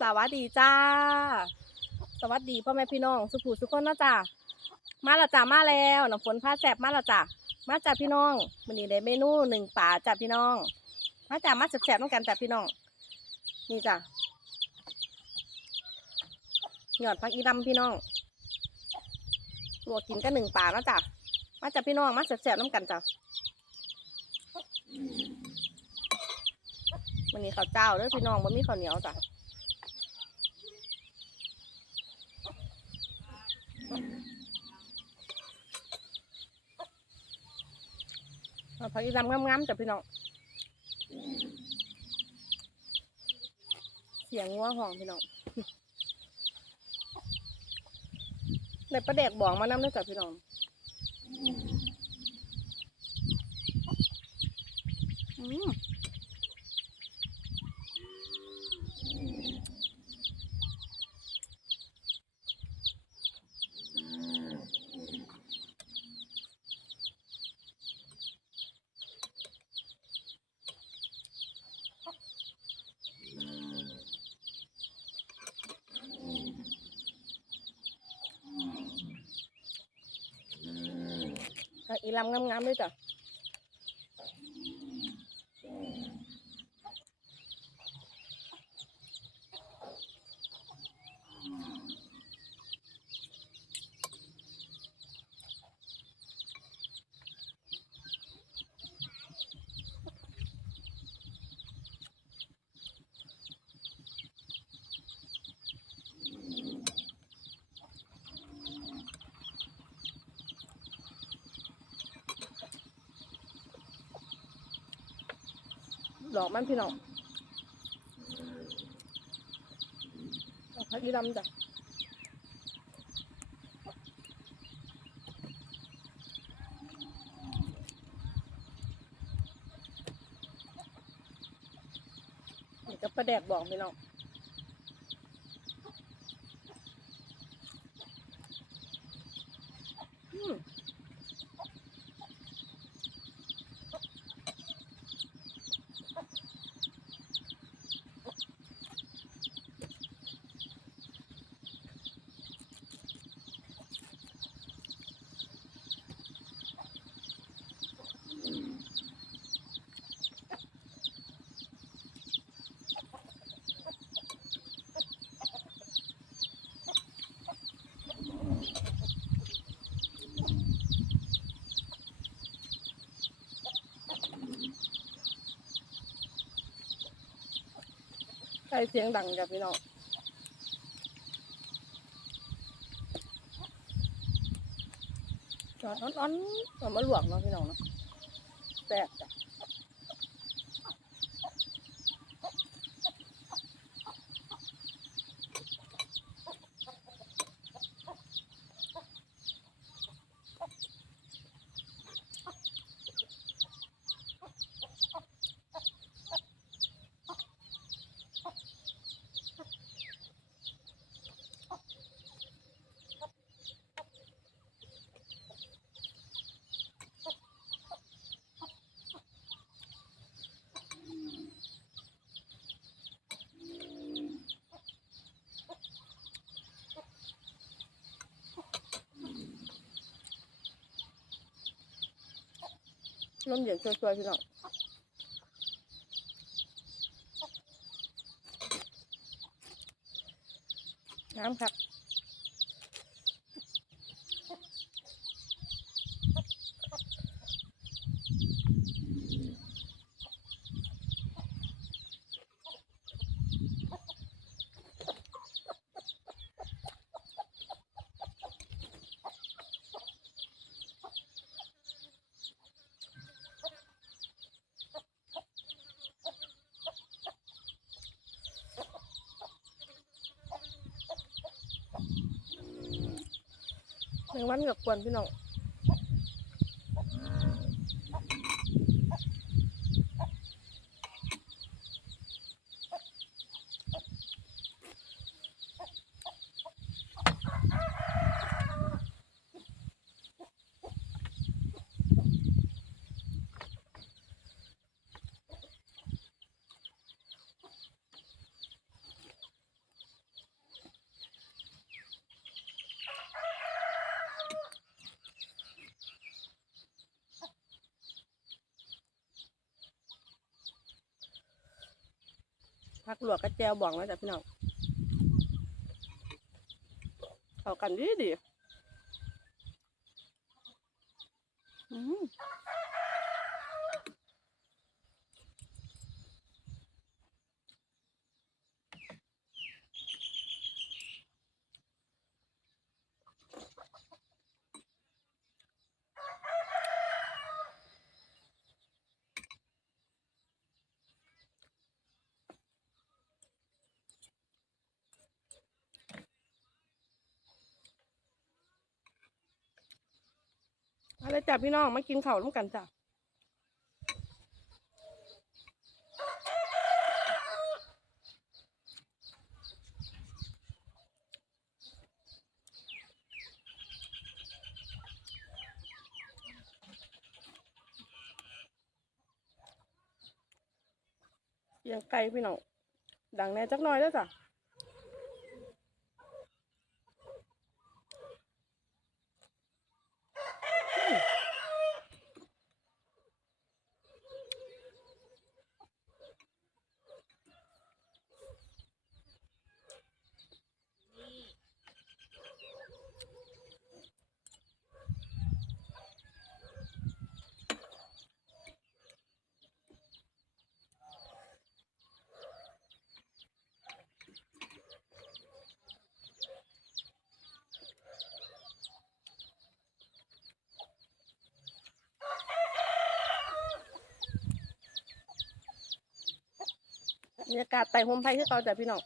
สวัสดีจ้า สวัสดีพ่อแม่พี่น้อง สุขุสุขคนนะจ้ามาและจ้ามาแล้วน้ำฝนผ้าแสบมาและจ้ามาจ้าพี่น้องวันนี้ได้เมนูหนึ่งป่าจ้าพี่น้อง มาจ้ามาแสบๆต้องกันจ้าพี่น้อง นี่จ้าหยอดพักอีดำพี่น้องตัวกินก็หนึ่งป่านะจ้ามาจ้าพี่น้องมาแสบๆน้ำกันจ้าวันนี้ข้าวเจ้าเด้อพี่น้องมันมีข้าวเหนียวจ้ะ เอา ผักอีดำงามๆจ้ะพี่น้องเสียงงัวห้องพี่น้องในประเด็กบอกมานำด้วยจ้ะพี่น้องอืมผัก อีลำงามๆด้วยจ้ะ ดอกมันพี่น้องดอาผักอีลำจ้ะนี่ก็ประแดกบอกพี่น้องอืม ใช้เสียงดังจ้ะพี่น้องจอดอ้อนๆมามาลวกเนาะพี่น้องเนาะแซ่บจ้ะ ลมเย็นช่วยๆพี่น้องน้ำครับางวันกับกวนพี่น้อง พักหลวกกระเจียวบองแล้วจ้ะพี่น้องเข้ากันดีดีอืม มาเลยจ้ะพี่น้องมากินข้าวร่วมกันจ้ะเสียงไก่พี่น้องดังแน่จักหน่อยแล้วจ้ะ บรรยากาศไต่โฮมไพคือเก่าจ้ะพี่น้อง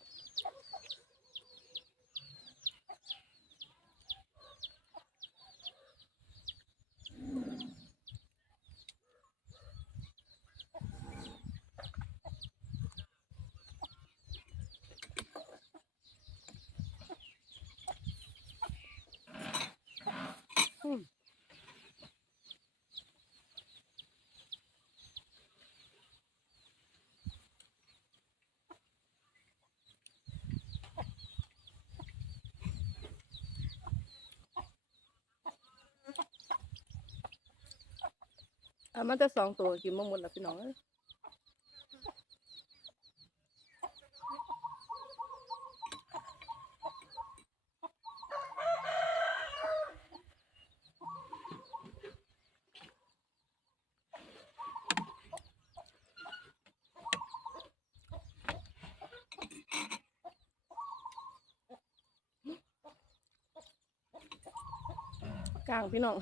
อืม อะมันจะสองตัวกินมาหมดแล้วพี่น้องกลางพี่น้อง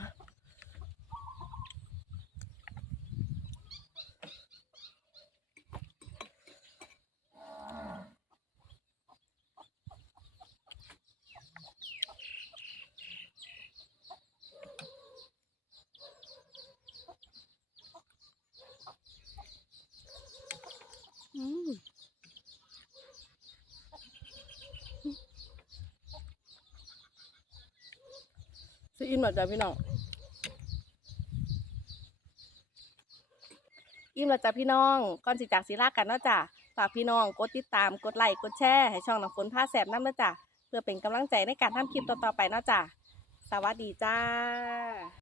สิอิ่มแล้วจ้ะพี่น้องอิ่มแล้วจ้ะพี่น้องก่อนสิจากศิลากันเนาะจ้ะฝากพี่น้องกดติดตามกดไลค์กดแชร์ให้ช่องน้ำฝนผ้าแสบน้ำเนาะจ้ะเพื่อเป็นกำลังใจในการทำคลิปต่อๆไปเนาะจ้ะสวัสดีจ้า